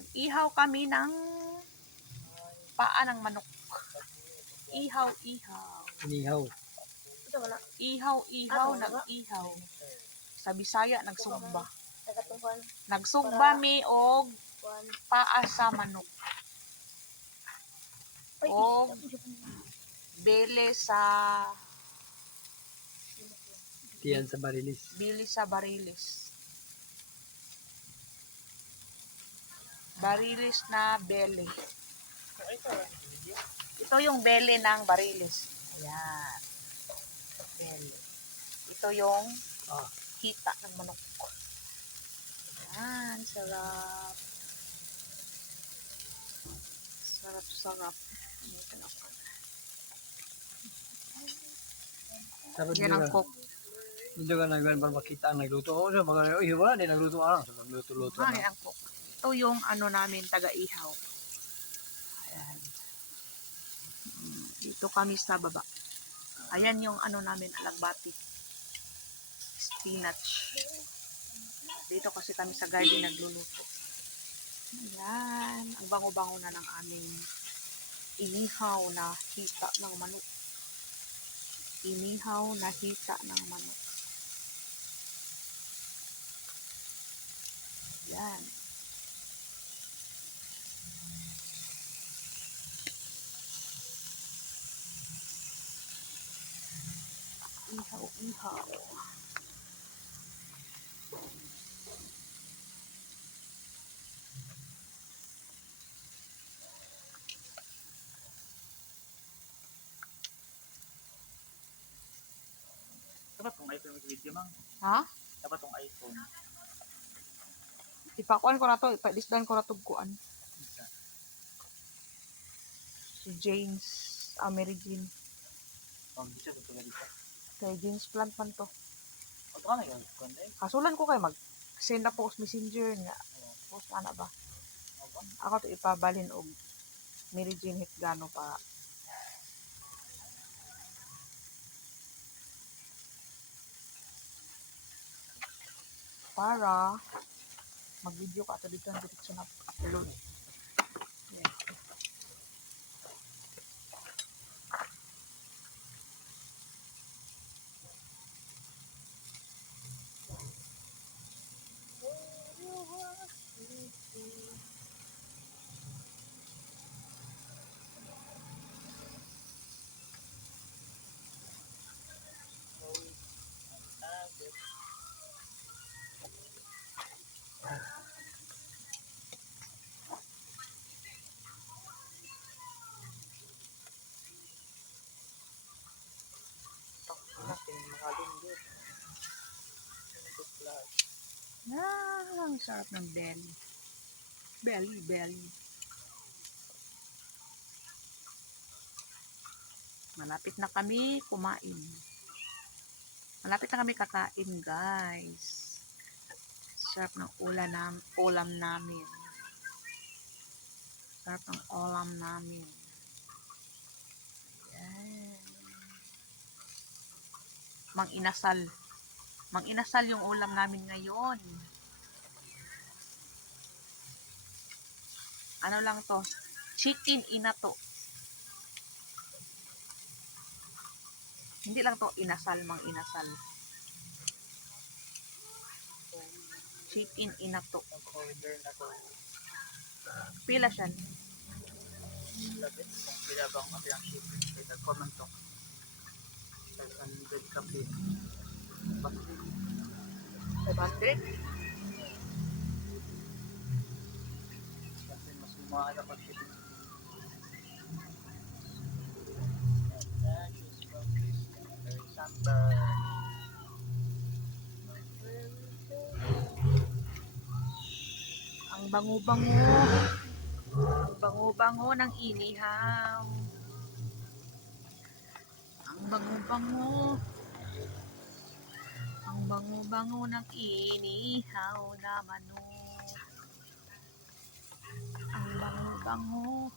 Nag-ihaw kami ng paa ng manok. Ihaw-ihaw. Inihaw. Ihaw-ihaw, nag-ihaw. Sa Bisaya, nagsugba. Nagsugba mi og paa sa manok. Og bele sa Tiyan sa barilis. bili sa barilis. Barilis na bele. Ito yung bele ng barilis. Ayan. Bele. Ito yung hita ng manok. Ayan, sarap. Sarap-sarap. Dapat Yan ang cook. Dito ka nagwan para makita ang nagluto. O so mga wala din nagluto ara sa nagluto-luto. Yan ang cook. Ito yung ano namin, taga-ihaw. Ayan. Dito kami sa baba. Ayan yung ano namin, alagbati. Spinach. Dito kasi kami sa garden nagluluto. Ayan. Ang bango-bango na ng aming inihaw na hita ng manok. Inihaw na hita ng manok. Ayan. Ihaw-ihaw. Dapat tong iPhone mag-video mang. Ha? Dapat tong iPhone. Ipakuan ko na to. Ipa-disdan ko na to kuan. Si James Amerigin. Bisa ko pala dito. Kay James Plant man to. Oto ka na yung content. Kasulan ko kay mag-send na post messenger nga. Post ana ba? Ako to ipabalin og Mary Jane Hitgano para mag-video ka to dito ang direksyon na upload. Yeah. Ang sarap ng belly. Belly. Malapit na kami kumain. Malapit na kami kakain, guys. Sarap ng ulam namin. Sarap ng ulam namin. Yan. Mang-inasal yung ulam namin ngayon. Ano lang to? Chicken inato. Hindi lang to inasal, mang-inasal. Chicken inato. Order na ko. Pila siya? Labit kung pila bang kasi ang shipping kay nag-comment to. 500 kape. 500? Kasi mas lumahal na pag shipping. Ang bango-bango. Ang bango-bango ng inihaw. Ang bango-bango. Ang bango-bango ng inihaw na manok. Ang bango-bango.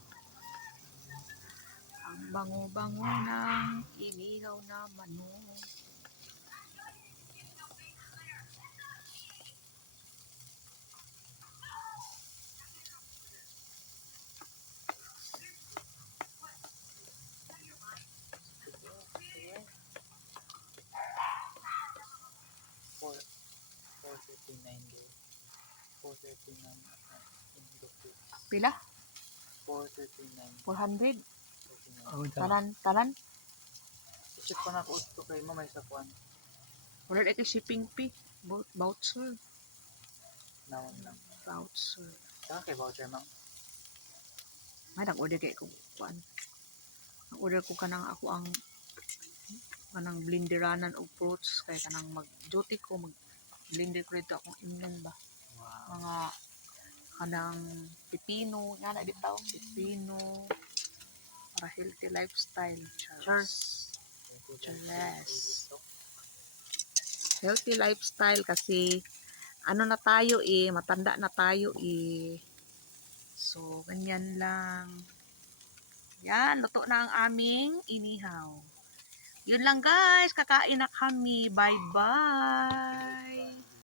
Ang bango-bango ng inihaw na manok. 439 daw. 439 in rupees. Pila? 439. 400. 439. Ang tanan. Tanan, tanan. I-check ko na ko ito kay mamay sa kuan. Wala ito shipping fee. Voucher. Naon lang. Voucher. Saka kay voucher mang. May nag-order kay ko. Kuan. Nag-order ko kanang ako ang kanang blenderanan og fruits kay kanang mag-duty ko mag-blender ko dito akong immune ba. Wow. Mga kanang pipino, nga na bitaw, pipino para healthy lifestyle. Cheers. Cheers. Healthy lifestyle kasi ano na tayo matanda na tayo So, ganyan lang. Yan, luto na ang aming inihaw. Yun lang guys, kakain na kami. Bye-bye!